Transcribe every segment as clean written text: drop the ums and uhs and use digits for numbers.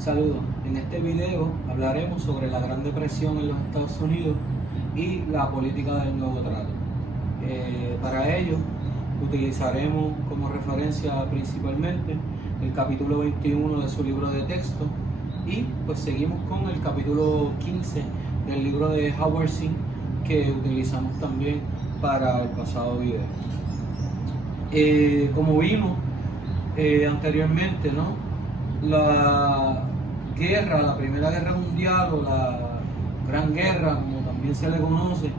Saludos. En este video hablaremos sobre la Gran Depresión en los Estados Unidos y la política del nuevo trato. Para ello utilizaremos como referencia principalmente el capítulo 21 de su libro de texto y pues seguimos con el capítulo 15 del libro de Howard Zinn que utilizamos también para el pasado video. Como vimos anteriormente, ¿no? La Primera Guerra Mundial o la Gran Guerra, como también se le conoce,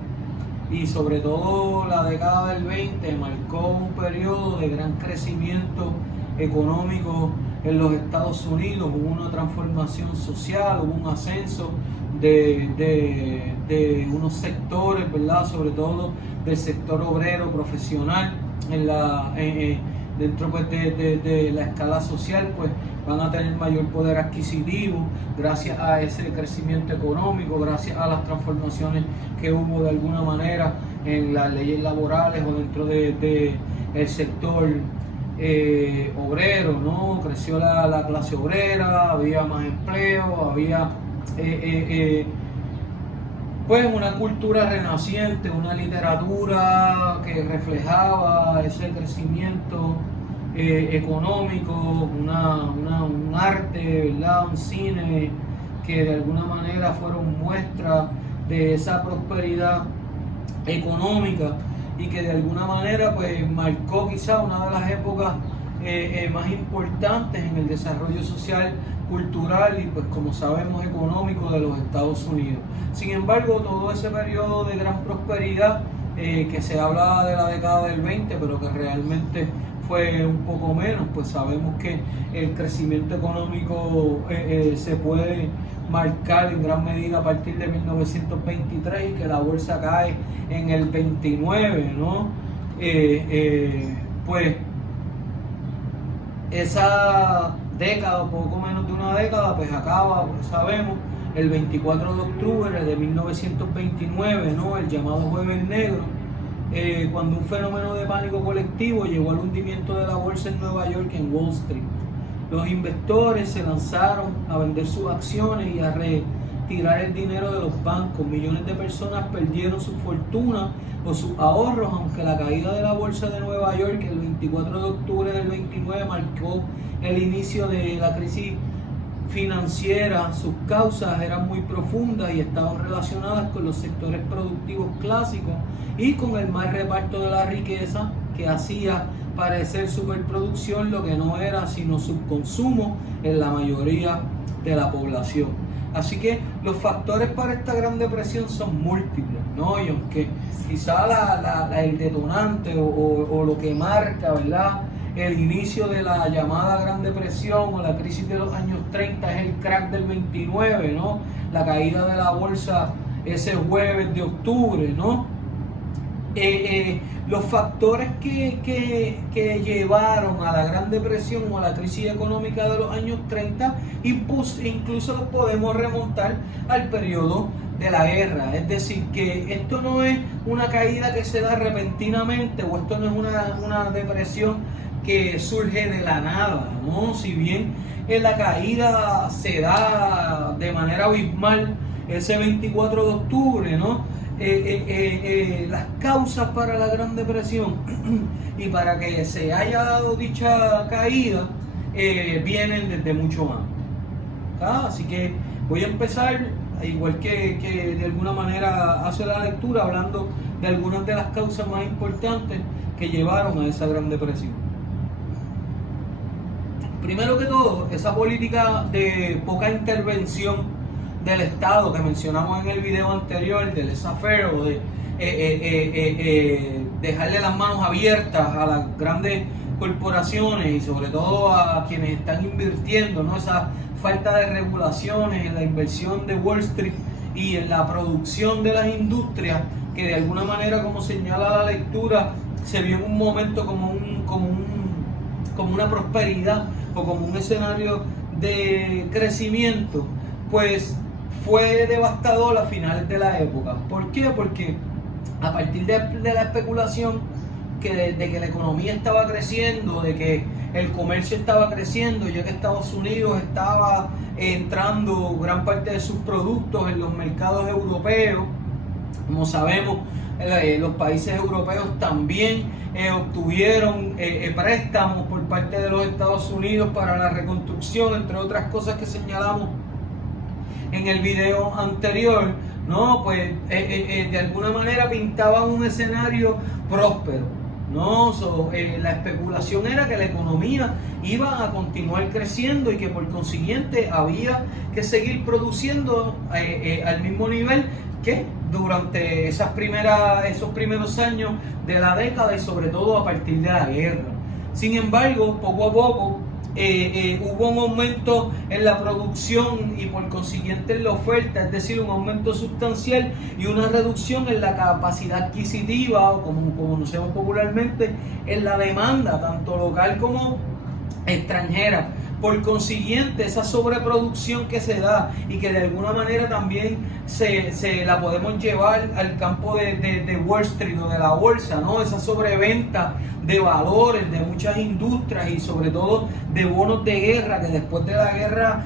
y sobre todo la década del 20 marcó un periodo de gran crecimiento económico en los Estados Unidos. Hubo una transformación social, hubo un ascenso de unos sectores, ¿verdad? Sobre todo del sector obrero profesional dentro pues, de la escala social, pues van a tener mayor poder adquisitivo gracias a ese crecimiento económico, gracias a las transformaciones que hubo de alguna manera en las leyes laborales o dentro del sector obrero, ¿no? Creció la clase obrera, había más empleo, había pues una cultura renaciente, una literatura que reflejaba ese crecimiento económico, un arte, ¿verdad? Un cine que de alguna manera fueron muestra de esa prosperidad económica y que de alguna manera pues marcó quizá una de las épocas más importantes en el desarrollo social, cultural y pues como sabemos económico de los Estados Unidos. Sin embargo, todo ese periodo de gran prosperidad que se habla de la década del 20, pero que realmente fue un poco menos, pues sabemos que el crecimiento económico se puede marcar en gran medida a partir de 1923 y que la bolsa cae en el 29, ¿no? Pues esa década, poco menos de una década, pues acaba, pues sabemos, el 24 de octubre de 1929, ¿no? El llamado Jueves Negro, cuando un fenómeno de pánico colectivo llevó al hundimiento de la bolsa en Nueva York, en Wall Street. Los inversores se lanzaron a vender sus acciones y a retirar el dinero de los bancos. Millones de personas perdieron su fortuna o sus ahorros, aunque la caída de la bolsa de Nueva York el 24 de octubre del 29 marcó el inicio de la crisis financiera. Sus causas eran muy profundas y estaban relacionadas con los sectores productivos clásicos y con el mal reparto de la riqueza que hacía parecer superproducción lo que no era sino subconsumo en la mayoría de la población. Así que los factores para esta Gran Depresión son múltiples, ¿no? Y aunque quizá el detonante o lo que marca, ¿verdad?, el inicio de la llamada Gran Depresión o la crisis de los años 30 es el crack del 29, ¿no? La caída de la bolsa ese jueves de octubre, ¿no? Los factores que llevaron a la Gran Depresión o a la crisis económica de los años 30 incluso los podemos remontar al periodo de la guerra. Es decir, que esto no es una caída que se da repentinamente o esto no es una depresión que surge de la nada, ¿no? Si bien la caída se da de manera abismal ese 24 de octubre, ¿no? Las causas para la Gran Depresión y para que se haya dado dicha caída vienen desde mucho más. Así que voy a empezar, igual que de alguna manera hace la lectura, hablando de algunas de las causas más importantes que llevaron a esa Gran Depresión. Primero que todo, esa política de poca intervención del Estado que mencionamos en el video anterior, del laissez-faire o de dejarle las manos abiertas a las grandes corporaciones y sobre todo a quienes están invirtiendo, ¿no? Esa falta de regulaciones en la inversión de Wall Street y en la producción de las industrias, que de alguna manera, como señala la lectura, se vio en un momento como una prosperidad o como un escenario de crecimiento, pues fue devastador a finales de la época. ¿Por qué? Porque a partir de la especulación de que la economía estaba creciendo, de que el comercio estaba creciendo, ya que Estados Unidos estaba entrando gran parte de sus productos en los mercados europeos. Como sabemos, los países europeos también obtuvieron préstamos por parte de los Estados Unidos para la reconstrucción, entre otras cosas que señalamos en el video anterior, ¿no? Pues de alguna manera pintaban un escenario próspero, ¿no? La especulación era que la economía iba a continuar creciendo y que por consiguiente había que seguir produciendo al mismo nivel que durante esos primeros años de la década y sobre todo a partir de la guerra. Sin embargo, poco a poco hubo un aumento en la producción y por consiguiente en la oferta, es decir, un aumento sustancial y una reducción en la capacidad adquisitiva, o como conocemos popularmente, en la demanda, tanto local como extranjera. Por consiguiente, esa sobreproducción que se da y que de alguna manera también se la podemos llevar al campo de Wall Street o de la bolsa, ¿no? Esa sobreventa de valores de muchas industrias y sobre todo de bonos de guerra que después de la guerra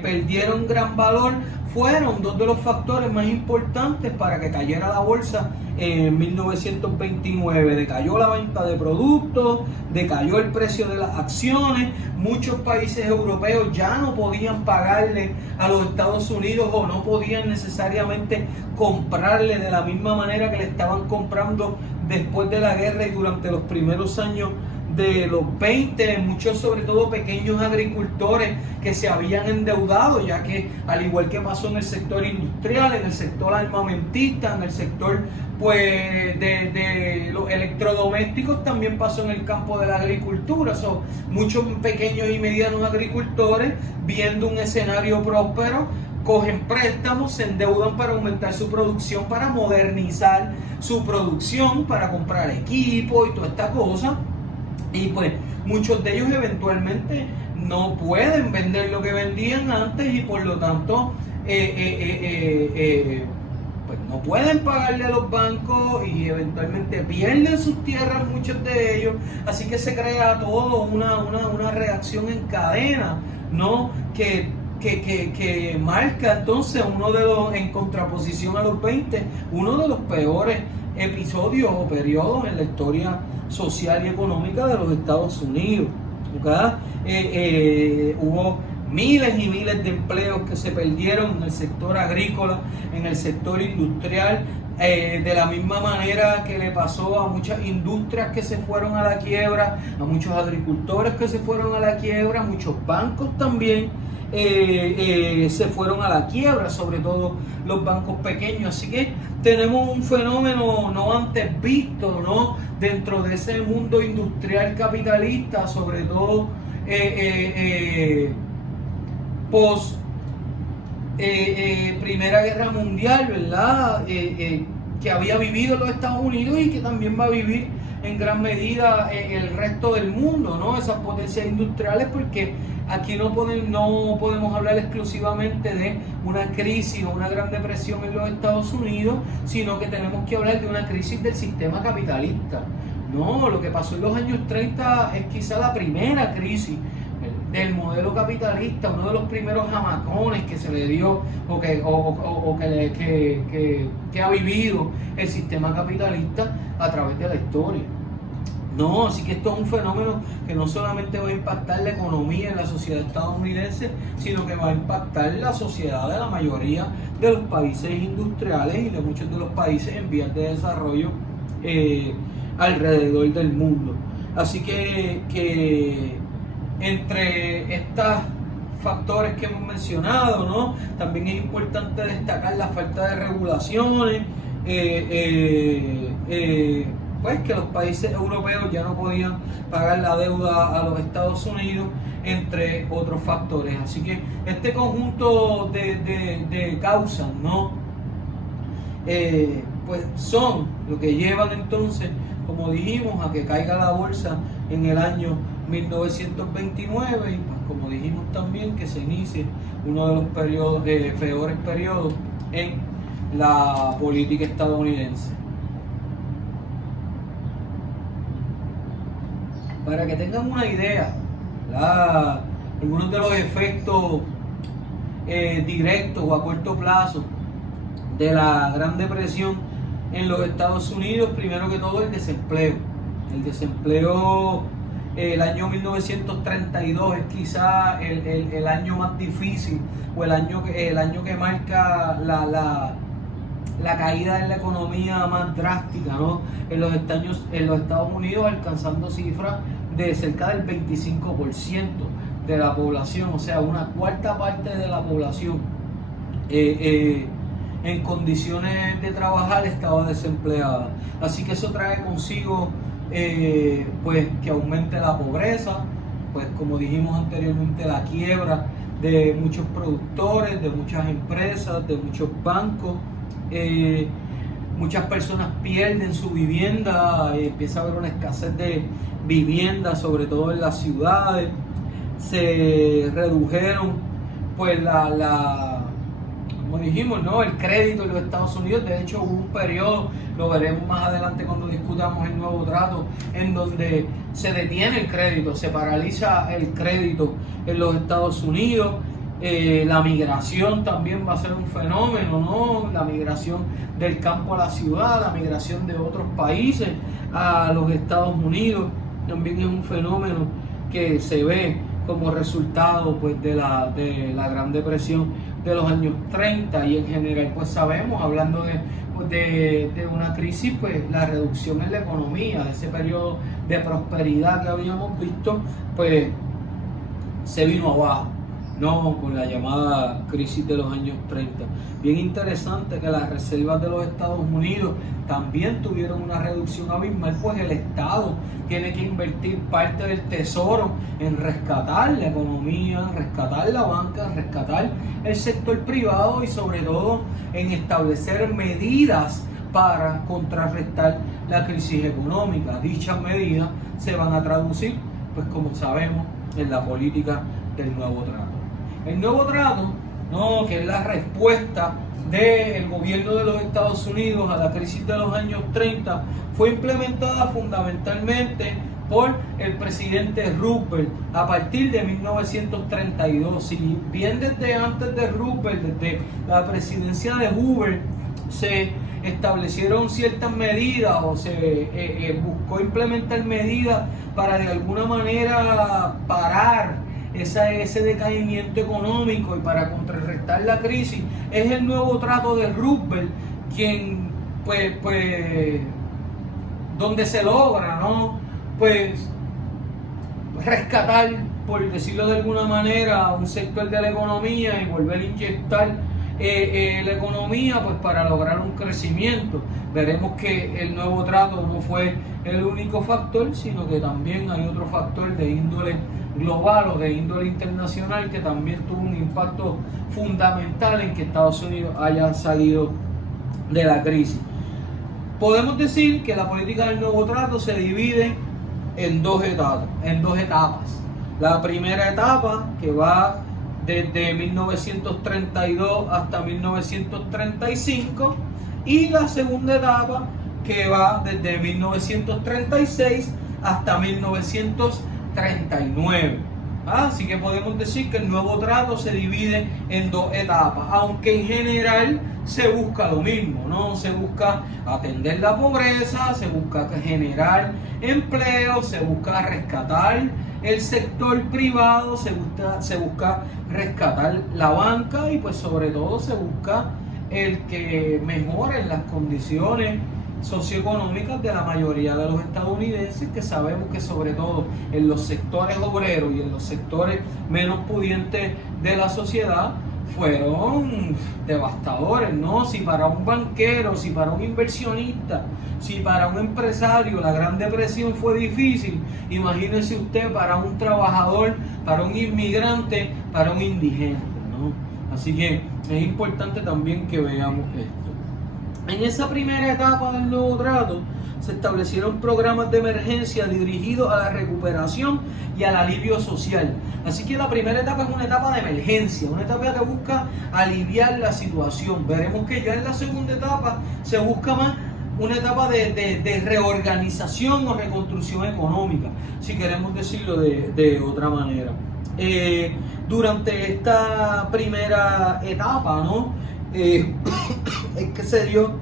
perdieron gran valor, fueron dos de los factores más importantes para que cayera la bolsa en 1929. Decayó la venta de productos, decayó el precio de las acciones, muchos países europeos ya no podían pagarle a los Estados Unidos o no podían necesariamente comprarle de la misma manera que le estaban comprando después de la guerra y durante los primeros años de los 20, muchos sobre todo pequeños agricultores que se habían endeudado, ya que al igual que pasó en el sector industrial, en el sector armamentista, en el sector pues de los electrodomésticos, también pasó en el campo de la agricultura. Muchos pequeños y medianos agricultores, viendo un escenario próspero, cogen préstamos, se endeudan para aumentar su producción, para modernizar su producción, para comprar equipo y toda esta cosa. Y pues muchos de ellos eventualmente no pueden vender lo que vendían antes y por lo tanto pues no pueden pagarle a los bancos y eventualmente pierden sus tierras muchos de ellos. Así que se crea todo una reacción en cadena, ¿no? Que marca entonces en contraposición a los 20, uno de los peores episodios o periodos en la historia social y económica de los Estados Unidos. Hubo miles y miles de empleos que se perdieron en el sector agrícola, en el sector industrial, de la misma manera que le pasó a muchas industrias que se fueron a la quiebra, a muchos agricultores que se fueron a la quiebra, muchos bancos también se fueron a la quiebra, sobre todo los bancos pequeños. Así que tenemos un fenómeno no antes visto, ¿no? Dentro de ese mundo industrial capitalista, sobre todo post Primera Guerra Mundial, ¿verdad? Que había vivido los Estados Unidos y que también va a vivir en gran medida el resto del mundo, ¿no? Esas potencias industriales, porque aquí no podemos hablar exclusivamente de una crisis o una gran depresión en los Estados Unidos, sino que tenemos que hablar de una crisis del sistema capitalista, ¿no? Lo que pasó en los años 30 es quizá la primera crisis del modelo capitalista, uno de los primeros jamacones que se le dio que ha vivido el sistema capitalista a través de la historia. No, así que esto es un fenómeno que no solamente va a impactar la economía en la sociedad estadounidense, sino que va a impactar la sociedad de la mayoría de los países industriales y de muchos de los países en vías de desarrollo alrededor del mundo. Así que entre estos factores que hemos mencionado, ¿no? También es importante destacar la falta de regulaciones, pues que los países europeos ya no podían pagar la deuda a los Estados Unidos, entre otros factores. Así que este conjunto de causas, ¿no? Pues son lo que llevan entonces, como dijimos, a que caiga la bolsa en el año 1929 y pues, como dijimos también, que se inicie uno de los peores periodos en la política estadounidense. Para que tengan una idea, ¿verdad? Algunos de los efectos directos o a corto plazo de la Gran Depresión en los Estados Unidos. Primero que todo, el desempleo. El desempleo, el año 1932 es quizá el año más difícil, o el año que marca la caída en la economía más drástica, ¿no? En los Estados Unidos, alcanzando cifras de cerca del 25% de la población, o sea, una cuarta parte de la población en condiciones de trabajar estaba desempleada. Así que eso trae consigo pues que aumente la pobreza, pues como dijimos anteriormente, la quiebra de muchos productores, de muchas empresas, de muchos bancos. Muchas personas pierden su vivienda, empieza a haber una escasez de vivienda, sobre todo en las ciudades. Se redujeron pues como dijimos, ¿no?, el crédito en los Estados Unidos. De hecho, hubo un periodo, lo veremos más adelante cuando discutamos el nuevo trato, en donde se detiene el crédito, se paraliza el crédito en los Estados Unidos. La migración también va a ser un fenómeno, ¿no? La migración del campo a la ciudad, la migración de otros países a los Estados Unidos, también es un fenómeno que se ve como resultado pues de la Gran Depresión de los años 30. Y en general pues sabemos, hablando de una crisis, pues la reducción en la economía, de ese periodo de prosperidad que habíamos visto, pues se vino abajo, ¿no?, con la llamada crisis de los años 30. Bien interesante que las reservas de los Estados Unidos también tuvieron una reducción abismal, pues el Estado tiene que invertir parte del tesoro en rescatar la economía, en rescatar la banca, en rescatar el sector privado y sobre todo en establecer medidas para contrarrestar la crisis económica. Dichas medidas se van a traducir, pues como sabemos, en la política del nuevo trato. El nuevo trato, ¿no?, que es la respuesta del gobierno de los Estados Unidos a la crisis de los años 30, fue implementada fundamentalmente por el presidente Roosevelt a partir de 1932. Si bien desde antes de Roosevelt, desde la presidencia de Hoover, se establecieron ciertas medidas o se buscó implementar medidas para de alguna manera parar ese decaimiento económico y para contrarrestar la crisis, es el nuevo trato de Roosevelt quien pues donde se logra, ¿no?, pues rescatar, por decirlo de alguna manera, un sector de la economía y volver a inyectar la economía pues para lograr un crecimiento. Veremos que el nuevo trato no fue el único factor, sino que también hay otro factor de índole global o de índole internacional que también tuvo un impacto fundamental en que Estados Unidos haya salido de la crisis. Podemos decir que la política del nuevo trato se divide en dos etapas. La primera etapa, que va desde 1932 hasta 1935, y la segunda etapa, que va desde 1936 hasta 1939. Así que podemos decir que el nuevo trato se divide en dos etapas, aunque en general se busca lo mismo, ¿no? Se busca atender la pobreza, se busca generar empleo, se busca rescatar el sector privado, se busca rescatar la banca y pues sobre todo se busca el que mejoren las condiciones socioeconómicas de la mayoría de los estadounidenses, que sabemos que sobre todo en los sectores obreros y en los sectores menos pudientes de la sociedad fueron devastadores, ¿no? Si para un banquero, si para un inversionista, si para un empresario la Gran Depresión fue difícil, imagínese usted para un trabajador, para un inmigrante, para un indigente, ¿no? Así que es importante también que veamos esto. En esa primera etapa del nuevo trato se establecieron programas de emergencia dirigidos a la recuperación y al alivio social. Así que la primera etapa es una etapa de emergencia, una etapa que busca aliviar la situación. Veremos que ya en la segunda etapa se busca más una etapa de reorganización o reconstrucción económica, si queremos decirlo de otra manera. Durante esta primera etapa, ¿no? Es que se dio,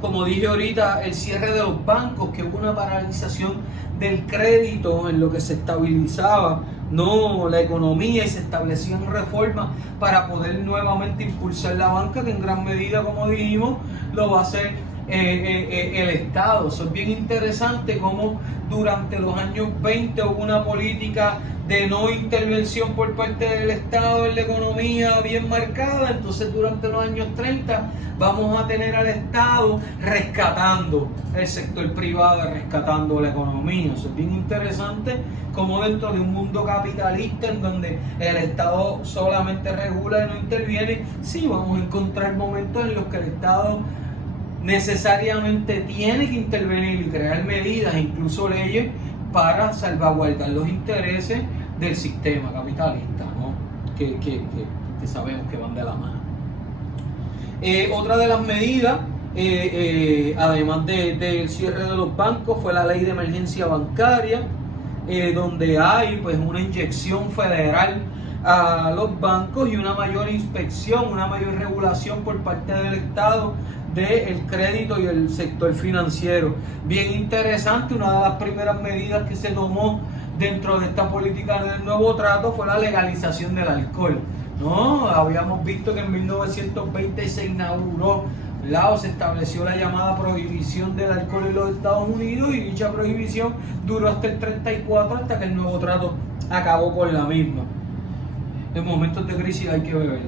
como dije ahorita, el cierre de los bancos, que hubo una paralización del crédito en lo que se estabilizaba, ¿no?, la economía, y se establecían reformas para poder nuevamente impulsar la banca, que en gran medida, como dijimos, lo va a hacer el Estado. Eso es bien interesante cómo durante los años 20 hubo una política de no intervención por parte del Estado en la economía bien marcada. Entonces durante los años 30 vamos a tener al Estado rescatando el sector privado, rescatando la economía. Eso es bien interesante como dentro de un mundo capitalista en donde el Estado solamente regula y no interviene, sí vamos a encontrar momentos en los que el Estado necesariamente tiene que intervenir y crear medidas, incluso leyes, para salvaguardar los intereses del sistema capitalista, ¿no? que sabemos que van de la mano. Otra de las medidas, además del cierre de los bancos, fue la ley de emergencia bancaria, donde hay pues una inyección federal a los bancos y una mayor inspección, una mayor regulación por parte del Estado del crédito y el sector financiero. Bien interesante, una de las primeras medidas que se tomó dentro de esta política del nuevo trato fue la legalización del alcohol, ¿no? Habíamos visto que en 1920 se inauguró, ¿verdad?, o se estableció la llamada prohibición del alcohol en los Estados Unidos, y dicha prohibición duró hasta el 34, hasta que el nuevo trato acabó con la misma. En momentos de crisis hay que beber.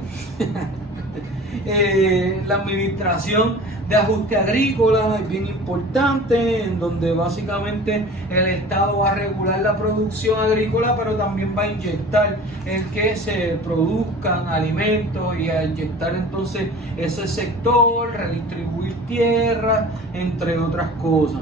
La administración de ajuste agrícola es bien importante, en donde básicamente el Estado va a regular la producción agrícola, pero también va a inyectar el que se produzcan alimentos y a inyectar entonces ese sector, redistribuir tierras, entre otras cosas.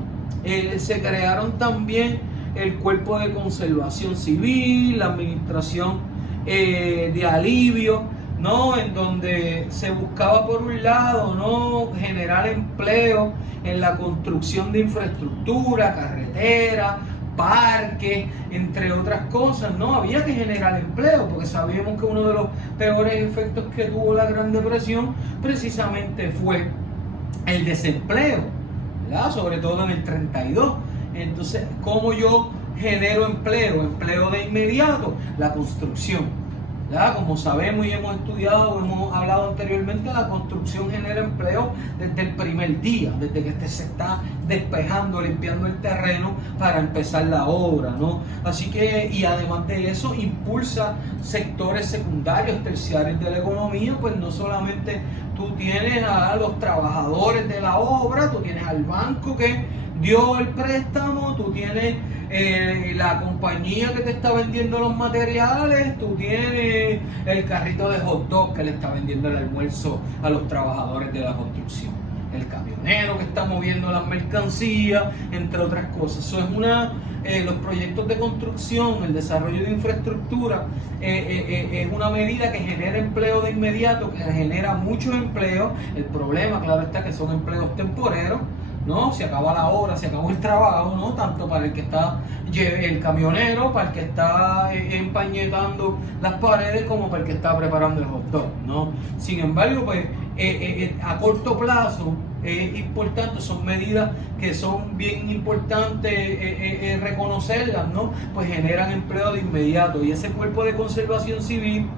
Se crearon también el Cuerpo de Conservación Civil, la Administración de Alivio, ¿no?, en donde se buscaba por un lado, ¿no?, generar empleo en la construcción de infraestructura, carreteras, parques, entre otras cosas, ¿no? Había que generar empleo, porque sabíamos que uno de los peores efectos que tuvo la Gran Depresión precisamente fue el desempleo, ¿verdad?, sobre todo en el 32. Entonces, ¿cómo yo genero empleo? Empleo de inmediato, la construcción. ¿Ya? Como sabemos y hemos estudiado, hemos hablado anteriormente, la construcción genera empleo desde el primer día, desde que se está despejando, limpiando el terreno para empezar la obra, ¿no? Así que, y además de eso, impulsa sectores secundarios, terciarios de la economía. Pues no solamente tú tienes a los trabajadores de la obra, tú tienes al banco que dio el préstamo, tú tienes la compañía que te está vendiendo los materiales, tú tienes el carrito de hot dog que le está vendiendo el almuerzo a los trabajadores de la construcción, el camionero que está moviendo las mercancías, entre otras cosas. Eso es los proyectos de construcción, el desarrollo de infraestructura, es una medida que genera empleo de inmediato, que genera mucho empleo. El problema, claro está, que son empleos temporeros, ¿no? Se acaba la obra, se acabó el trabajo, ¿no? Tanto para el que está, el camionero, para el que está empañetando las paredes, como para el que está preparando el hot dog, ¿no? Sin embargo, pues a corto plazo es importante, son medidas que son bien importantes reconocerlas, ¿no? Pues generan empleo de inmediato, y ese Cuerpo de Conservación Civil,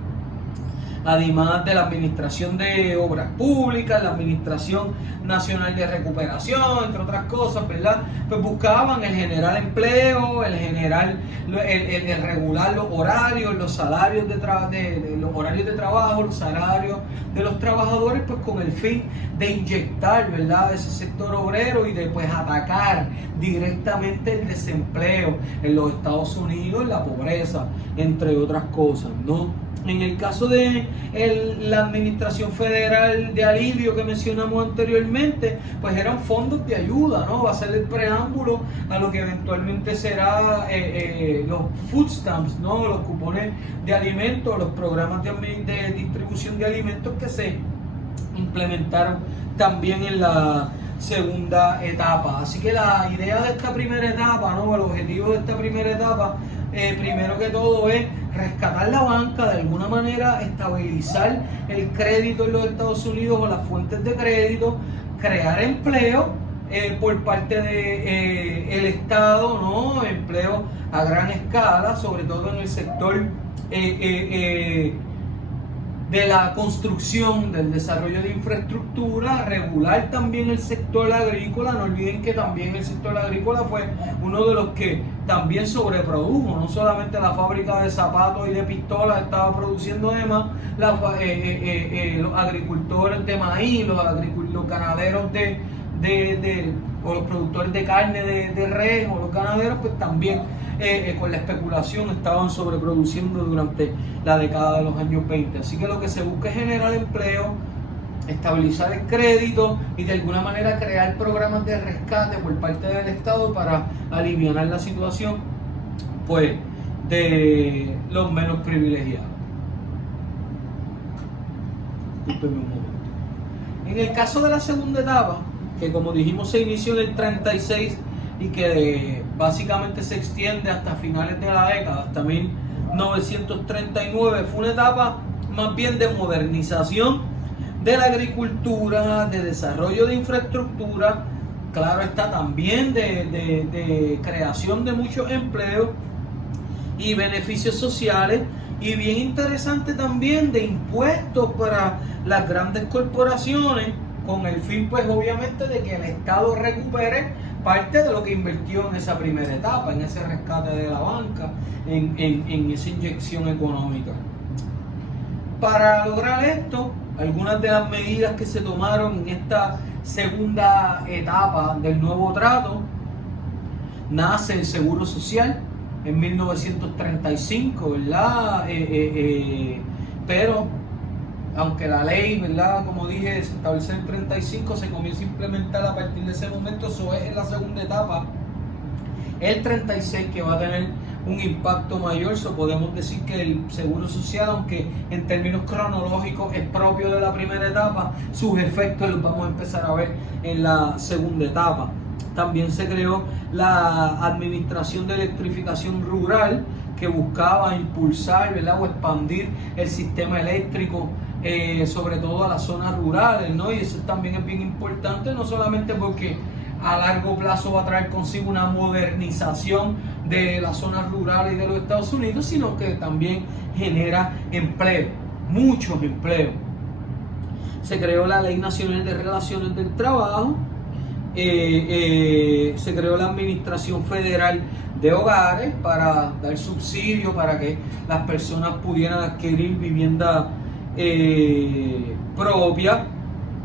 además de la Administración de Obras Públicas, la Administración Nacional de Recuperación, entre otras cosas, ¿verdad?, pues buscaban el generar empleo, el regular los horarios, los salarios los horarios de trabajo, los salarios de los trabajadores, pues con el fin de inyectar, ¿verdad?, ese sector obrero y de pues atacar directamente el desempleo en los Estados Unidos, la pobreza, entre otras cosas, ¿no? En el caso de la Administración Federal de Alivio que mencionamos anteriormente, pues eran fondos de ayuda, ¿no? Va a ser el preámbulo a lo que eventualmente será los food stamps, ¿no? Los cupones de alimentos, los programas de distribución de alimentos que se implementaron también en la segunda etapa. Así que la idea de esta primera etapa, ¿no? El objetivo de esta primera etapa, primero que todo, es rescatar la banca, de alguna manera estabilizar el crédito en los Estados Unidos o las fuentes de crédito, crear empleo por parte de el Estado, ¿no? Empleo a gran escala, sobre todo en el sector de la construcción, del desarrollo de infraestructura, regular también el sector agrícola. No olviden que también el sector agrícola fue uno de los que también sobreprodujo, no solamente la fábrica de zapatos y de pistolas estaba produciendo además, los agricultores de maíz, los ganaderos o los productores de carne de res o los ganaderos, pues también con la especulación estaban sobreproduciendo durante la década de los años 20. Así que lo que se busca es generar empleo, estabilizar el crédito y de alguna manera crear programas de rescate por parte del Estado para aliviar la situación, pues, de los menos privilegiados. Discúlpenme un momento. En el caso de la segunda etapa, que como dijimos se inició en el 36 y que básicamente se extiende hasta finales de la década, hasta 1939, fue una etapa más bien de modernización de la agricultura, de desarrollo de infraestructura, claro está, también de creación de muchos empleos y beneficios sociales, y bien interesante también de impuestos para las grandes corporaciones, con el fin, pues obviamente, de que el Estado recupere parte de lo que invirtió en esa primera etapa, en ese rescate de la banca, en esa inyección económica. Para lograr esto, algunas de las medidas que se tomaron en esta segunda etapa del nuevo trato: nace el Seguro Social en 1935, ¿verdad? Pero aunque la ley, ¿verdad?, como dije, se establece en 35, se comienza a implementar a partir de ese momento. Eso es en la segunda etapa, el 36, que va a tener un impacto mayor. Podemos decir que el Seguro Social, aunque en términos cronológicos es propio de la primera etapa, sus efectos los vamos a empezar a ver en la segunda etapa. También se creó la Administración de Electrificación Rural, que buscaba impulsar, ¿verdad?, o expandir el sistema eléctrico, sobre todo a las zonas rurales, ¿no? Y eso también es bien importante, no solamente porque a largo plazo va a traer consigo una modernización de las zonas rurales y de los Estados Unidos, sino que también genera empleo, muchos empleos. Se creó la Ley Nacional de Relaciones del Trabajo, se creó la Administración Federal de Hogares para dar subsidio para que las personas pudieran adquirir vivienda propia,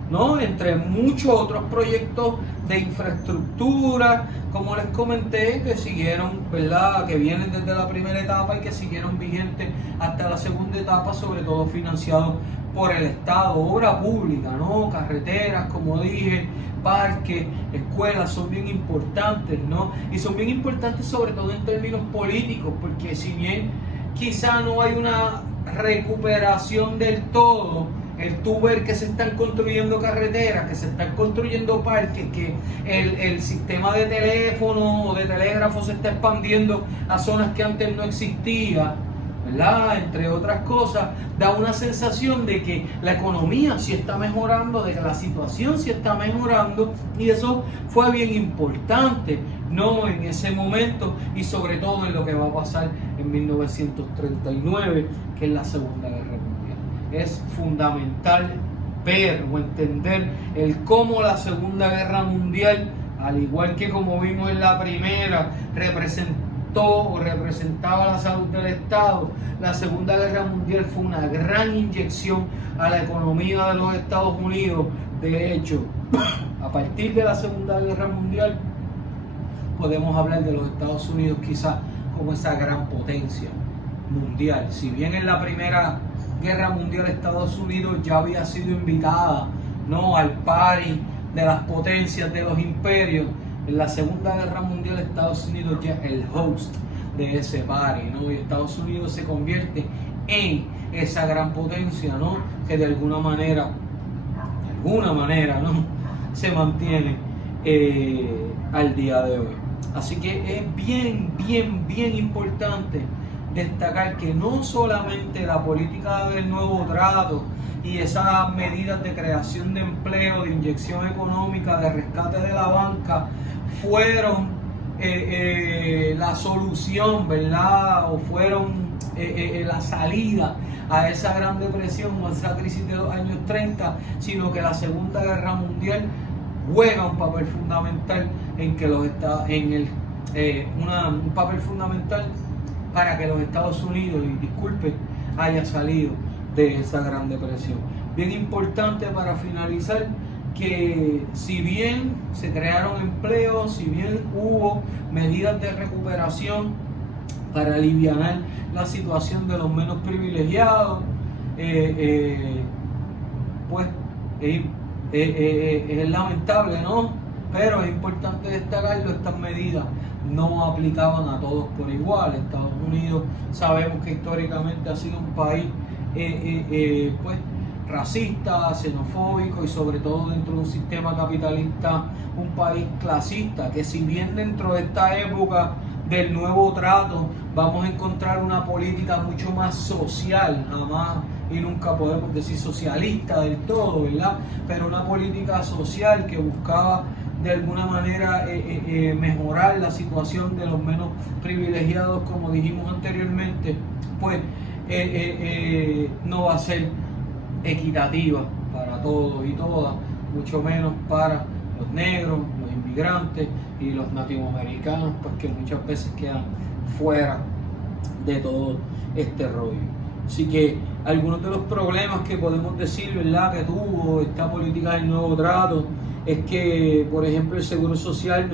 ¿no? Entre muchos otros proyectos de infraestructura, como les comenté, que siguieron, ¿verdad?, que vienen desde la primera etapa y que siguieron vigentes hasta la segunda etapa, sobre todo financiados por el Estado. Obra pública, ¿no? Carreteras, como dije, parques, escuelas, son bien importantes, ¿no? Y son bien importantes sobre todo en términos políticos, porque si bien quizá no hay una recuperación del todo, el tú ver que se están construyendo carreteras, que se están construyendo parques, que el sistema de teléfono o de telégrafo se está expandiendo a zonas que antes no existía, ¿verdad?, entre otras cosas, da una sensación de que la economía sí está mejorando, de que la situación sí está mejorando, y eso fue bien importante, ¿no?, en ese momento, y sobre todo en lo que va a pasar en 1939, que es la Segunda Guerra Mundial. Es fundamental ver o entender el cómo la Segunda Guerra Mundial, al igual que como vimos en la primera, representaba la salud del Estado. La Segunda Guerra Mundial fue una gran inyección a la economía de los Estados Unidos. De hecho, a partir de la Segunda Guerra Mundial podemos hablar de los Estados Unidos quizás como esa gran potencia mundial. Si bien en la Primera Guerra Mundial Estados Unidos ya había sido invitada, ¿no?, al party de las potencias, de los imperios, en la Segunda Guerra Mundial Estados Unidos ya es el host de ese party, ¿no? Y Estados Unidos se convierte en esa gran potencia, ¿no?, que de alguna manera, ¿no?, se mantiene al día de hoy. Así que es bien importante destacar que no solamente la política del nuevo trato y esas medidas de creación de empleo, de inyección económica, de rescate de la banca fueron la solución, ¿verdad? O fueron la salida a esa gran depresión o a esa crisis de los años 30, sino que la Segunda Guerra Mundial juega un papel fundamental en que un papel fundamental para que los Estados Unidos, y disculpe, haya salido de esa gran depresión. Bien importante para finalizar que si bien se crearon empleos, si bien hubo medidas de recuperación para aliviar la situación de los menos privilegiados, pues es lamentable, ¿no? Pero es importante destacarlo, estas medidas no aplicaban a todos por igual. Estados Unidos sabemos que históricamente ha sido un país pues racista, xenofóbico y sobre todo dentro de un sistema capitalista, un país clasista, que si bien dentro de esta época del nuevo trato vamos a encontrar una política mucho más social, jamás y nunca podemos decir socialista del todo, ¿verdad? Pero una política social que buscaba de alguna manera mejorar la situación de los menos privilegiados, como dijimos anteriormente, pues no va a ser equitativa para todos y todas, mucho menos para los negros, los inmigrantes y los nativoamericanos, pues que muchas veces quedan fuera de todo este rollo. Así que algunos de los problemas que podemos decir, ¿verdad?, que tuvo esta política del nuevo trato es que, por ejemplo, el Seguro Social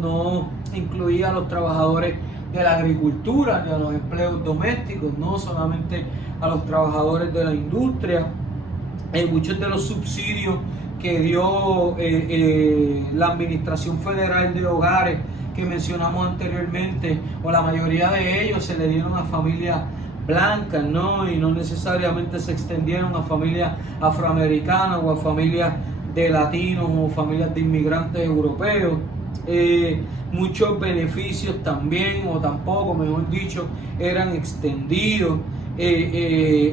no incluía a los trabajadores de la agricultura ni a los empleos domésticos, no solamente a los trabajadores de la industria. Muchos de los subsidios que dio la Administración Federal de Hogares que mencionamos anteriormente, o la mayoría de ellos, se le dieron a familias blancas, ¿no? Y no necesariamente se extendieron a familias afroamericanas o a familias de latinos o familias de inmigrantes europeos. Muchos beneficios también, o tampoco, mejor dicho, eran extendidos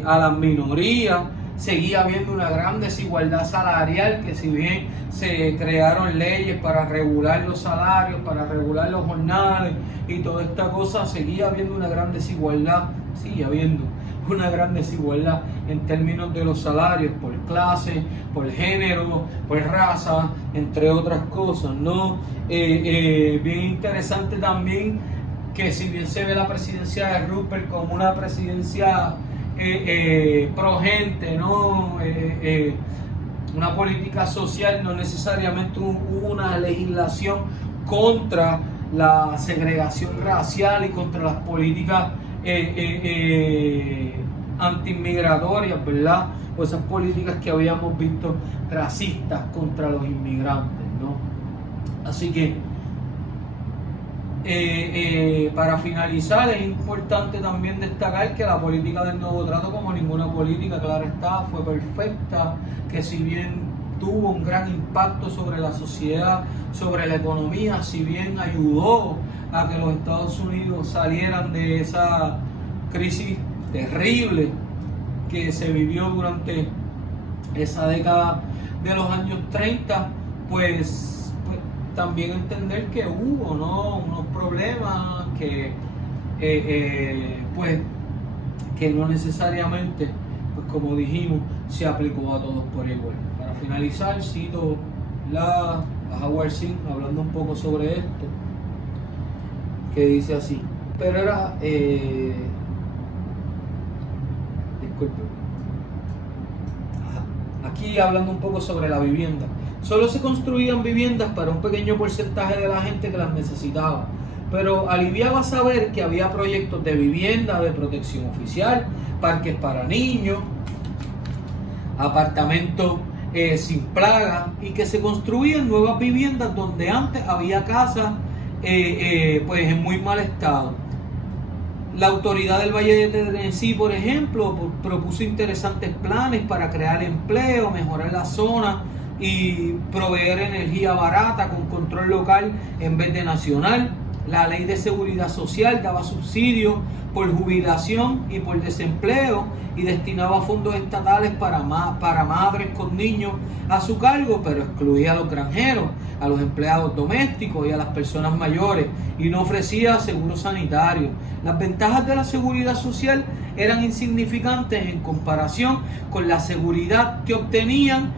a las minorías. Seguía habiendo una gran desigualdad salarial, que si bien se crearon leyes para regular los salarios, para regular los jornales y toda esta cosa, seguía habiendo una gran desigualdad, sigue habiendo una gran desigualdad en términos de los salarios por clase, por género, por raza, entre otras cosas, ¿no? Bien interesante también que si bien se ve la presidencia de Roosevelt como una presidencia pro gente, ¿no? Una política social, no necesariamente hubo una legislación contra la segregación racial y contra las políticas antiinmigratorias, ¿verdad? O esas políticas que habíamos visto racistas contra los inmigrantes, ¿no? Así que para finalizar, es importante también destacar que la política del nuevo trato, como ninguna política, claro está, fue perfecta, que si bien tuvo un gran impacto sobre la sociedad, sobre la economía, si bien ayudó a que los Estados Unidos salieran de esa crisis terrible que se vivió durante esa década de los años 30, pues también entender que hubo, ¿no?, unos problemas que pues que no necesariamente, pues como dijimos, se aplicó a todos por igual. Para finalizar, cito a Howard Zinn hablando un poco sobre esto, que dice así, pero era disculpe, aquí hablando un poco sobre la vivienda. Solo se construían viviendas para un pequeño porcentaje de la gente que las necesitaba, pero aliviaba saber que había proyectos de vivienda, de protección oficial, parques para niños, apartamentos sin plaga, y que se construían nuevas viviendas donde antes había casas pues en muy mal estado. La autoridad del Valle de Tennessee, por ejemplo, propuso interesantes planes para crear empleo, mejorar la zona y proveer energía barata con control local en vez de nacional. La ley de seguridad social daba subsidios por jubilación y por desempleo y destinaba fondos estatales para madres con niños a su cargo, pero excluía a los granjeros, a los empleados domésticos y a las personas mayores, y no ofrecía seguro sanitario. Las ventajas de la seguridad social eran insignificantes en comparación con la seguridad que obtenían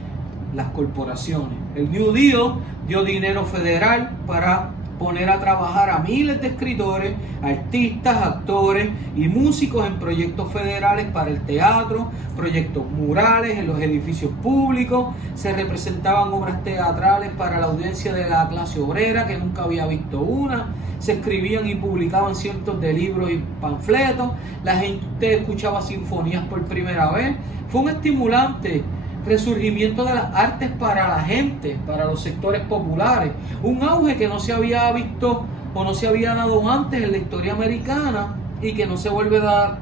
las corporaciones. El New Deal dio dinero federal para poner a trabajar a miles de escritores, artistas, actores y músicos en proyectos federales para el teatro, proyectos murales en los edificios públicos. Se representaban obras teatrales para la audiencia de la clase obrera que nunca había visto una. Se escribían y publicaban cientos de libros y panfletos. La gente escuchaba sinfonías por primera vez. Fue un estimulante resurgimiento de las artes para la gente, para los sectores populares, un auge que no se había visto o no se había dado antes en la historia americana y que no se volverá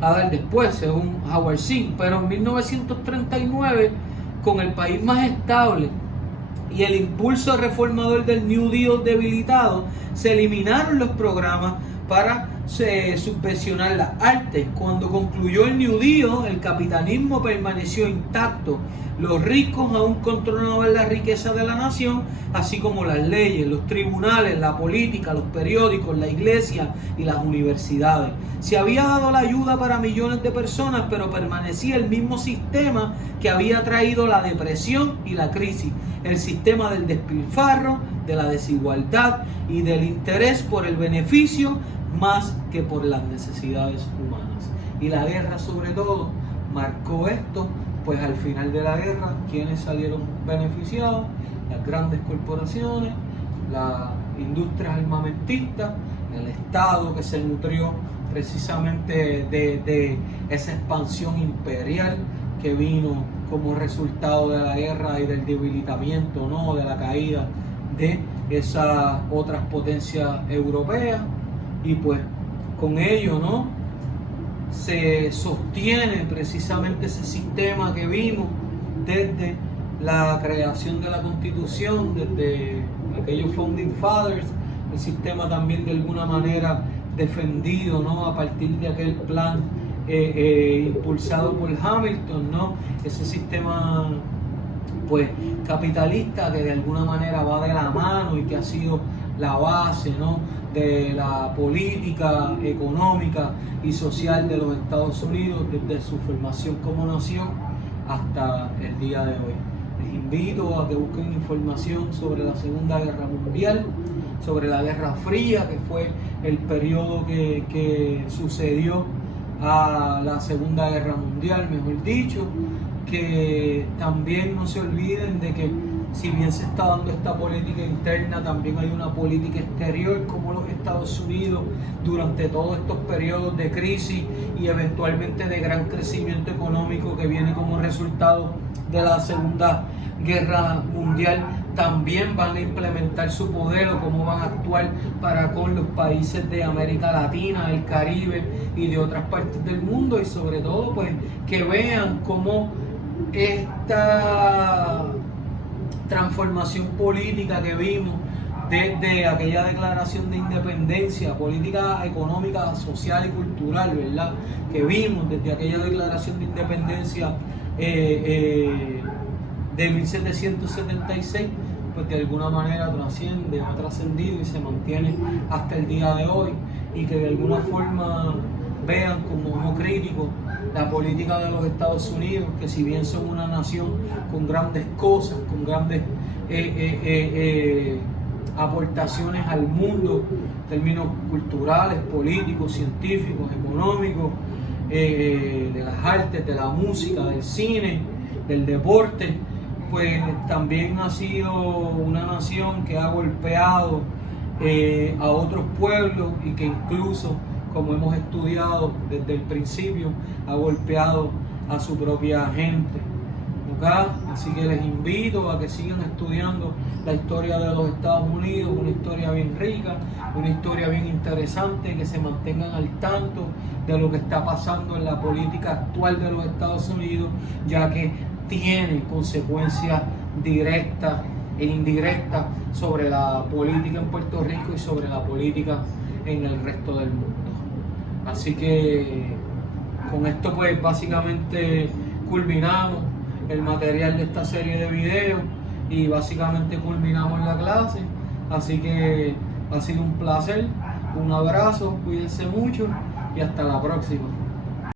a dar después, según Howard Zinn. Pero en 1939, con el país más estable y el impulso reformador del New Deal debilitado, se eliminaron los programas para subvencionar las artes. Cuando concluyó el New Deal, el capitalismo permaneció intacto. Los ricos aún controlaban la riqueza de la nación, así como las leyes, los tribunales, la política, los periódicos, la iglesia y las universidades. Se había dado la ayuda para millones de personas, pero permanecía el mismo sistema que había traído la depresión y la crisis, el sistema del despilfarro, de la desigualdad y del interés por el beneficio más que por las necesidades humanas. Y la guerra, sobre todo, marcó esto, pues al final de la guerra, ¿quiénes salieron beneficiados? Las grandes corporaciones, las industrias armamentistas, el Estado, que se nutrió precisamente de esa expansión imperial que vino como resultado de la guerra y del debilitamiento, ¿no?, de la caída de esas otras potencias europeas. Y pues con ello, ¿no?, se sostiene precisamente ese sistema que vimos desde la creación de la Constitución, desde aquellos Founding Fathers, el sistema también de alguna manera defendido, ¿no?, a partir de aquel plan impulsado por Hamilton, ¿no?, ese sistema pues capitalista que de alguna manera va de la mano y que ha sido la base, ¿no?, de la política económica y social de los Estados Unidos desde su formación como nación hasta el día de hoy. Les invito a que busquen información sobre la Segunda Guerra Mundial, sobre la Guerra Fría, que fue el periodo que sucedió a la Segunda Guerra Mundial, mejor dicho, que también no se olviden de que si bien se está dando esta política interna, también hay una política exterior, como los Estados Unidos durante todos estos periodos de crisis y eventualmente de gran crecimiento económico que viene como resultado de la Segunda Guerra Mundial, también van a implementar su modelo, cómo van a actuar para con los países de América Latina, el Caribe y de otras partes del mundo, y sobre todo pues que vean cómo esta transformación política que vimos desde aquella declaración de independencia, política económica, social y cultural, ¿verdad?, que vimos desde aquella declaración de independencia de 1776, pues de alguna manera trasciende, ha trascendido y se mantiene hasta el día de hoy, y que de alguna forma vean como ojo crítico la política de los Estados Unidos, que si bien son una nación con grandes cosas, con grandes aportaciones al mundo, en términos culturales, políticos, científicos, económicos, de las artes, de la música, del cine, del deporte, pues también ha sido una nación que ha golpeado a otros pueblos y que incluso, como hemos estudiado desde el principio, ha golpeado a su propia gente. ¿Okay? Así que les invito a que sigan estudiando la historia de los Estados Unidos, una historia bien rica, una historia bien interesante, que se mantengan al tanto de lo que está pasando en la política actual de los Estados Unidos, ya que tiene consecuencias directas e indirectas sobre la política en Puerto Rico y sobre la política en el resto del mundo. Así que con esto pues básicamente culminamos el material de esta serie de videos y básicamente culminamos la clase. Así que ha sido un placer, un abrazo, cuídense mucho y hasta la próxima.